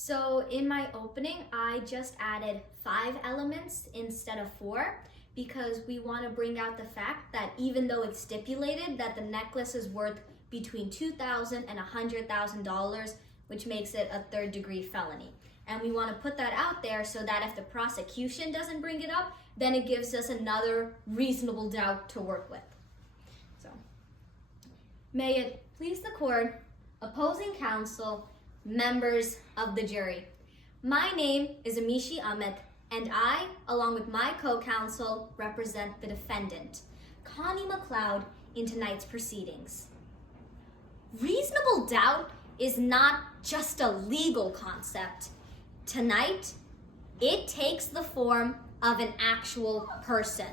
So in my opening, I just added 5 elements instead of 4 because we want to bring out the fact that even though it's stipulated that the necklace is worth between $2,000 and $100,000, which makes it a third-degree felony. And we want to put that out there so that if the prosecution doesn't bring it up, then it gives us another reasonable doubt to work with. So, may it please the court, opposing counsel, members of the jury. My name is Amishi Amit, and I, along with my co-counsel, represent the defendant, Connie McLeod, in tonight's proceedings. Reasonable doubt is not just a legal concept. Tonight, it takes the form of an actual person,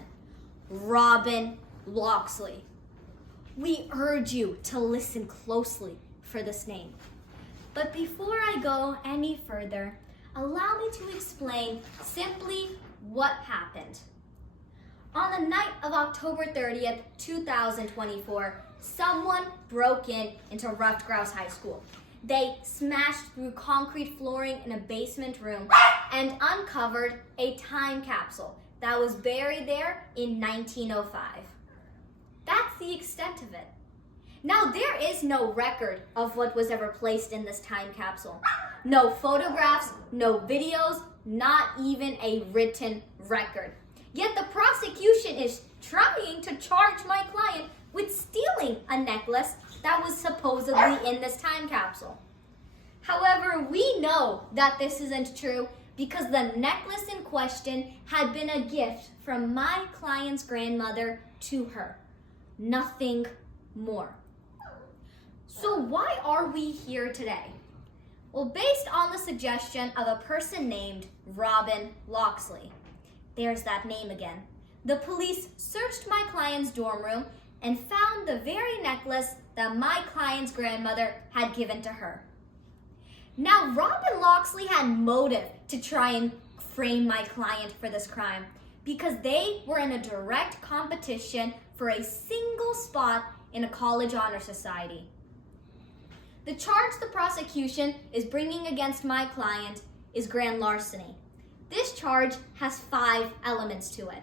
Robin Locksley. We urge you to listen closely for this name. But before I go any further, allow me to explain simply what happened. On the night of October 30th, 2024, someone broke into Ruffed Grouse High School. They smashed through concrete flooring in a basement room and uncovered a time capsule that was buried there in 1905. That's the extent of it. Now, there is no record of what was ever placed in this time capsule. No photographs, no videos, not even a written record. Yet the prosecution is trying to charge my client with stealing a necklace that was supposedly in this time capsule. However, we know that this isn't true because the necklace in question had been a gift from my client's grandmother to her. Nothing more. So why are we here today? Well, based on the suggestion of a person named Robin Locksley, there's that name again, the police searched my client's dorm room and found the very necklace that my client's grandmother had given to her. Now, Robin Locksley had motive to try and frame my client for this crime because they were in a direct competition for a single spot in a college honor society. The charge the prosecution is bringing against my client is grand larceny. This charge has 5 elements to it.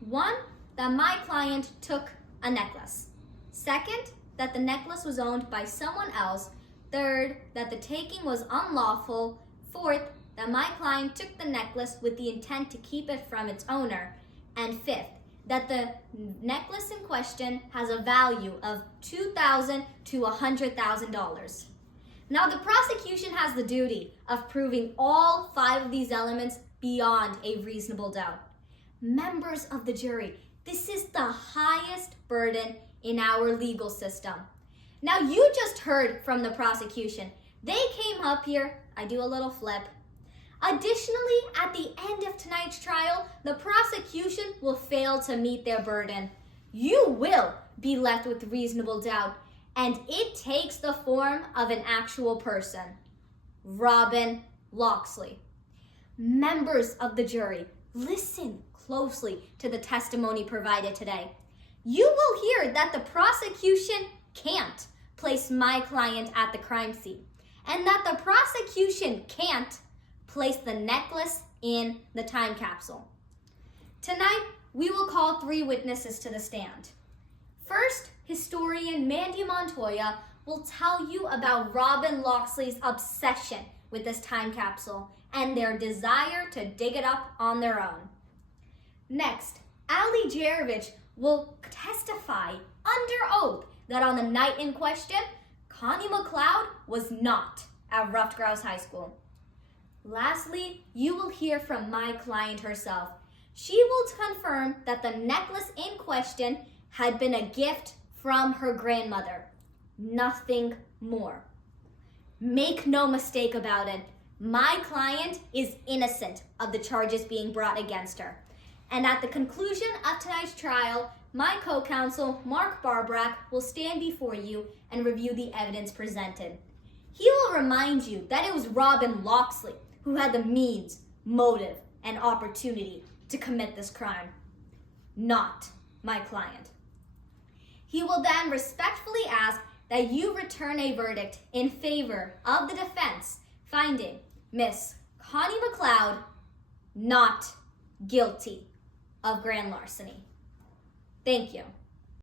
1, that my client took a necklace. 2nd, that the necklace was owned by someone else. 3rd, that the taking was unlawful. 4th, that my client took the necklace with the intent to keep it from its owner. And 5th, that the necklace in question has a value of $2,000 to $100,000. Now, the prosecution has the duty of proving all 5 of these elements beyond a reasonable doubt. Members of the jury, this is the highest burden in our legal system. Now, you just heard from the prosecution. They came up here, I do a little flip. Additionally, at the end of tonight's trial, the prosecution will fail to meet their burden. You will be left with reasonable doubt, and it takes the form of an actual person, Robin Locksley. Members of the jury, listen closely to the testimony provided today. You will hear that the prosecution can't place my client at the crime scene, and that the prosecution can't place the necklace in the time capsule. Tonight, we will call 3 witnesses to the stand. First, historian Mandy Montoya will tell you about Robin Locksley's obsession with this time capsule and their desire to dig it up on their own. Next, Ali Jarovich will testify under oath that on the night in question, Connie McLeod was not at Ruffed Grouse High School. Lastly, you will hear from my client herself. She will confirm that the necklace in question had been a gift from her grandmother. Nothing more. Make no mistake about it, my client is innocent of the charges being brought against her. And at the conclusion of tonight's trial, my co-counsel, Mark Barbrack, will stand before you and review the evidence presented. He will remind you that it was Robin Locksley who had the means, motive, and opportunity to commit this crime, not my client. He will then respectfully ask that you return a verdict in favor of the defense, finding Miss Connie McLeod not guilty of grand larceny. Thank you.